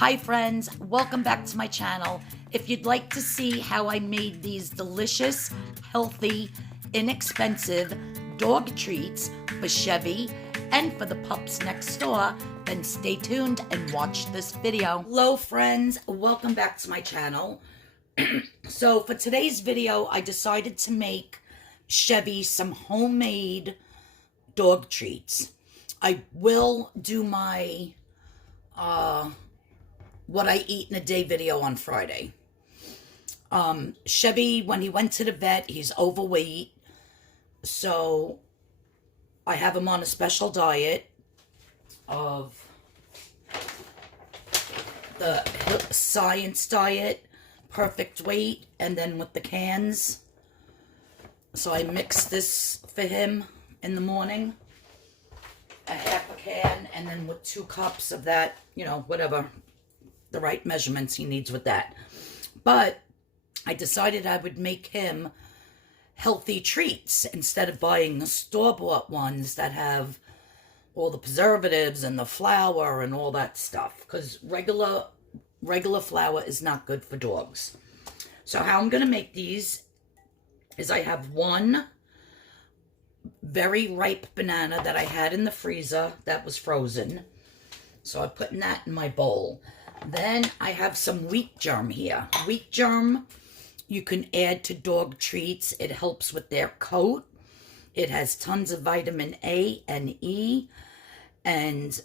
Hi friends, welcome back to my channel. If you'd like to see how I made these delicious, healthy, inexpensive dog treats for Chevy and for the pups next door, then stay tuned and watch this video. Hello friends, welcome back to my channel. So for today's video, I decided to make Chevy some homemade dog treats. I will do my what I eat in a day video on Friday. Chevy, when he went to the vet, he's overweight. So I have him on a special diet of the science diet, perfect weight, and then with the cans. So I mix this for him in the morning, a half a can, and then with 2 cups of that, you know, whatever the right measurements he needs with that. But I decided I would make him healthy treats instead of buying the store-bought ones that have all the preservatives and the flour and all that stuff, because regular flour is not good for dogs. So how I'm going to make these is I have one very ripe banana that I had in the freezer that was frozen. So I'm putting that in my bowl. Then I have some wheat germ here. Wheat germ you can add to dog treats. It helps with their coat. It has tons of vitamin A and E. And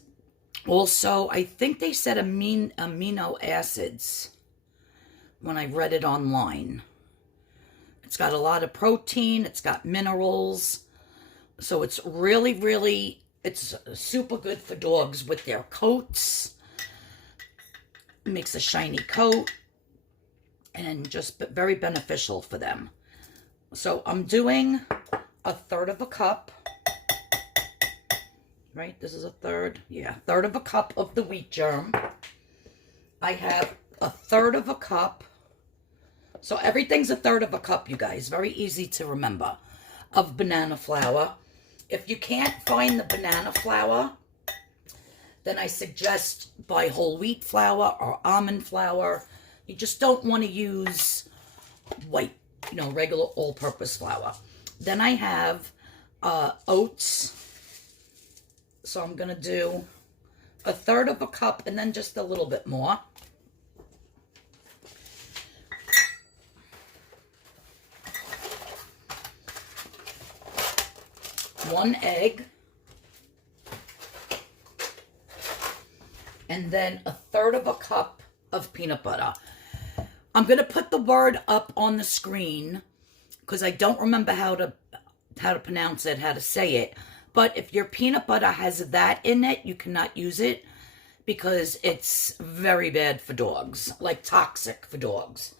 also, I think they said amino acids when I read it online. It's got a lot of protein. It's got minerals. So it's really, it's super good for dogs with their coats. It makes a shiny coat and just very beneficial for them. So I'm doing 1/3 of a cup. Right, this is 1/3. Yeah, 1/3 of a cup of the wheat germ. I have 1/3 of a cup. So everything's 1/3 of a cup, you guys. Very easy to remember. Of banana flour. If you can't find the banana flour, then I suggest buy whole wheat flour or almond flour. You just don't want to use white, you know, regular all-purpose flour. Then I have oats. So I'm going to do 1/3 of a cup and then just a little bit more. One egg. And then 1/3 of a cup of peanut butter. I'm going to put the word up on the screen because I don't remember how to pronounce it, how to say it. But if your peanut butter has that in it, you cannot use it because it's very bad for dogs, like toxic for dogs.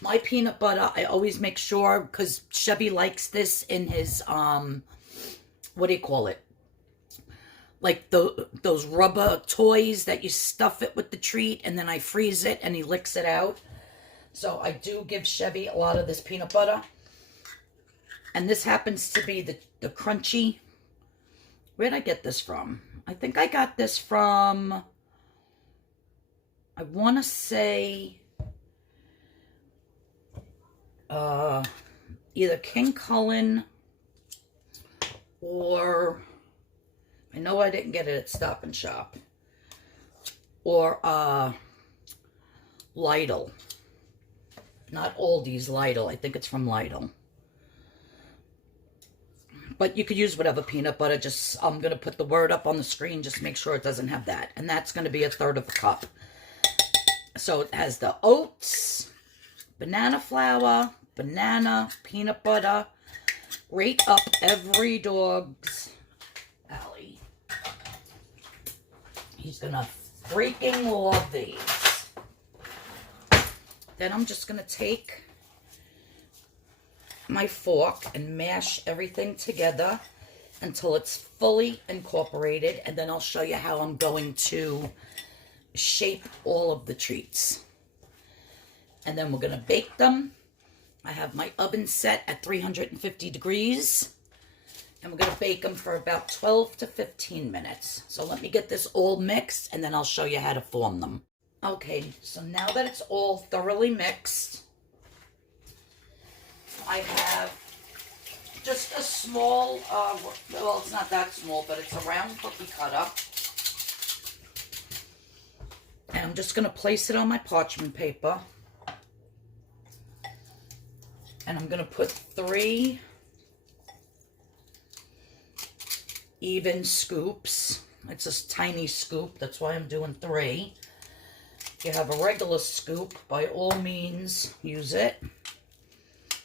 My peanut butter, I always make sure, because Chevy likes this in his, what do you call it? Like those rubber toys that you stuff it with the treat and then I freeze it and he licks it out. So I do give Chevy a lot of this peanut butter. And this happens to be the crunchy. Where'd I get this from? I think I got this from, I want to say, either King Cullen or, I know I didn't get it at Stop and Shop, or Lidl. Not Aldi's, Lidl. I think it's from Lidl. But you could use whatever peanut butter. Just, I'm going to put the word up on the screen. Just make sure it doesn't have that. And that's going to be 1/3 of a cup. So it has the oats, banana flour, banana, peanut butter. Rate up every dog's alley. He's going to freaking love these. Then I'm just going to take my fork and mash everything together until it's fully incorporated. And then I'll show you how I'm going to shape all of the treats. And then we're going to bake them. I have my oven set at 350 degrees. And we're going to bake them for about 12 to 15 minutes. So let me get this all mixed and then I'll show you how to form them. Okay, so now that it's all thoroughly mixed, I have just a small, well, it's not that small, but it's a round cookie cutter. And I'm just going to place it on my parchment paper. And I'm going to put 3 even scoops. It's a tiny scoop, that's why I'm doing 3. If you have a regular scoop, by all means, use it. And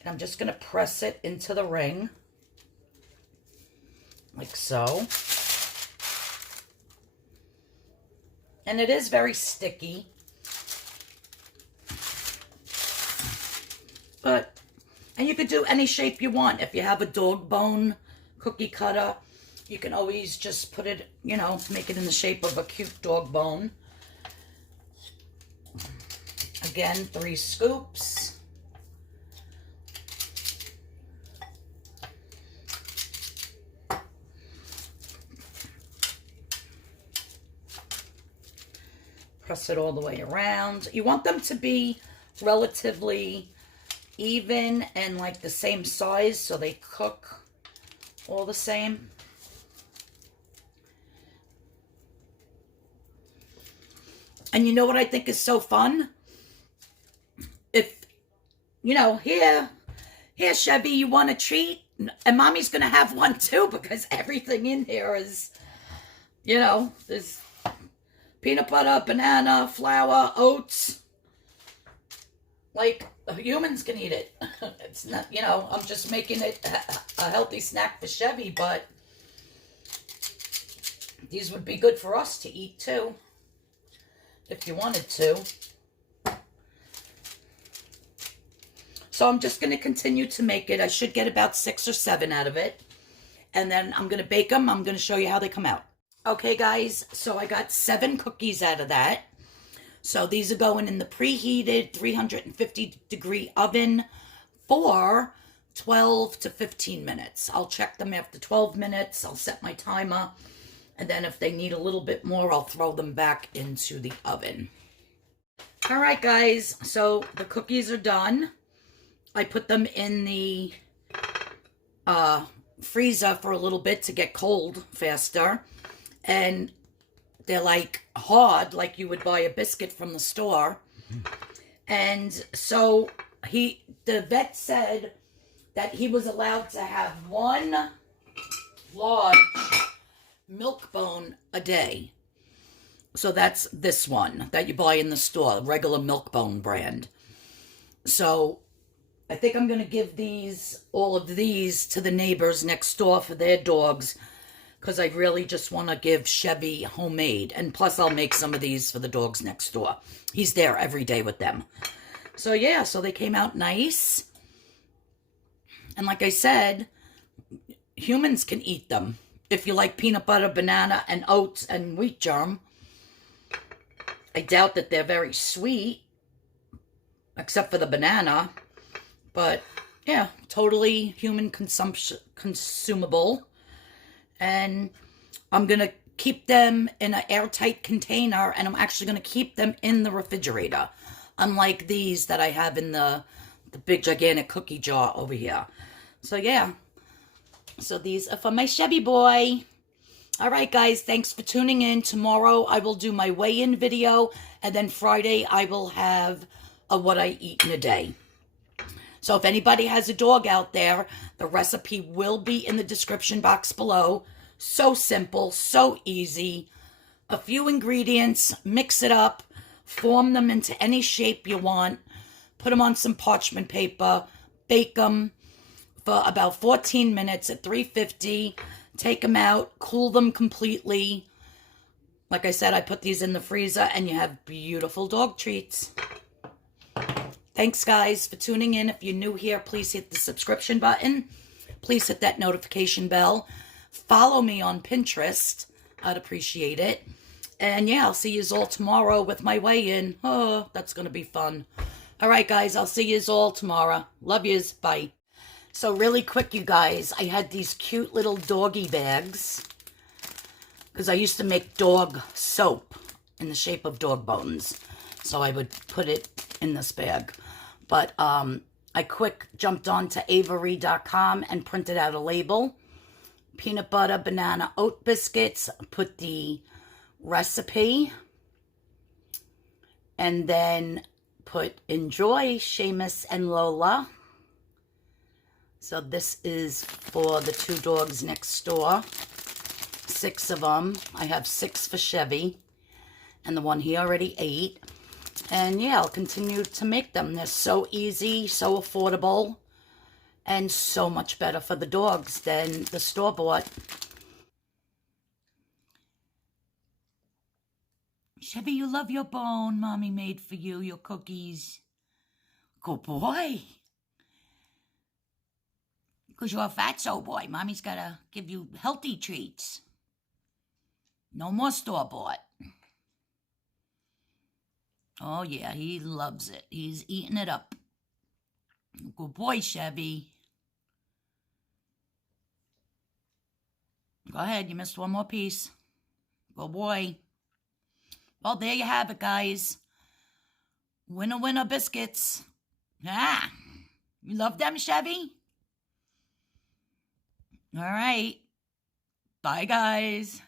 I'm just going to press it into the ring, like so. And it is very sticky. And you could do any shape you want. If you have a dog bone cookie cutter, you can always just put it, you know, make it in the shape of a cute dog bone. Again, 3 scoops. Press it all the way around. You want them to be relatively even and like the same size so they cook all the same. And you know what I think is so fun? If, you know, here, Chevy, you want a treat? And Mommy's going to have one too, because everything in here is, you know, there's peanut butter, banana, flour, oats. Like, humans can eat it. It's not, you know, I'm just making it a healthy snack for Chevy, but these would be good for us to eat too, if you wanted to. So I'm just going to continue to make it. I should get about 6 or 7 out of it. And then I'm going to bake them. I'm going to show you how they come out. Okay, guys, so I got 7 cookies out of that. So these are going in the preheated 350-degree oven for 12 to 15 minutes. I'll check them after 12 minutes. I'll set my timer. And then if they need a little bit more, I'll throw them back into the oven. All right, guys, so the cookies are done. I put them in the freezer for a little bit to get cold faster. And they're like hard, like you would buy a biscuit from the store. And so the vet said that he was allowed to have 1 large milk bone a day. So that's this one that you buy in the store, regular milk bone brand. So I think I'm going to give all of these to the neighbors next door for their dogs, because I really just want to give Chevy homemade. And plus I'll make some of these for the dogs next door. He's there every day with them. So yeah, so they came out nice. And like I said, humans can eat them. If you like peanut butter, banana, and oats, and wheat germ. I doubt that they're very sweet, except for the banana. But yeah, totally human consumable. And I'm going to keep them in an airtight container, and I'm actually going to keep them in the refrigerator. Unlike these that I have in the big gigantic cookie jar over here. So yeah. So these are for my Chevy boy. All right, guys, thanks for tuning in. Tomorrow I will do my weigh-in video, and then Friday I will have what I eat in a day. So if anybody has a dog out there, the recipe will be in the description box below. So simple, so easy. A few ingredients, mix it up, form them into any shape you want, put them on some parchment paper, bake them for about 14 minutes at 350. Take them out, cool them completely. Like I said, I put these in the freezer, and you have beautiful dog treats. Thanks, guys, for tuning in. If you're new here, please hit the subscription button. Please hit that notification bell. Follow me on Pinterest. I'd appreciate it. And yeah, I'll see you all tomorrow with my weigh-in. Oh, that's going to be fun. All right, guys, I'll see you all tomorrow. Love yous. Bye. So really quick, you guys, I had these cute little doggy bags because I used to make dog soap. in the shape of dog bones. So I would put it in this bag. But I quick jumped on to Avery.com and printed out a label. Peanut butter, banana, oat biscuits. Put the recipe. And then put enjoy, Seamus and Lola. So this is for the 2 dogs next door. 6 of them. I have 6 for Chevy. And the one he already ate. And yeah, I'll continue to make them. They're so easy, so affordable, and so much better for the dogs than the store-bought. Chevy, you love your bone Mommy made for you, your cookies. Good boy. Because you're a fatso boy. Mommy's got to give you healthy treats. No more store-bought. Oh, yeah, he loves it. He's eating it up. Good boy, Chevy. Go ahead, you missed one more piece. Good boy. Well, there you have it, guys. Winner, winner biscuits. Ah, you love them, Chevy? All right. Bye, guys.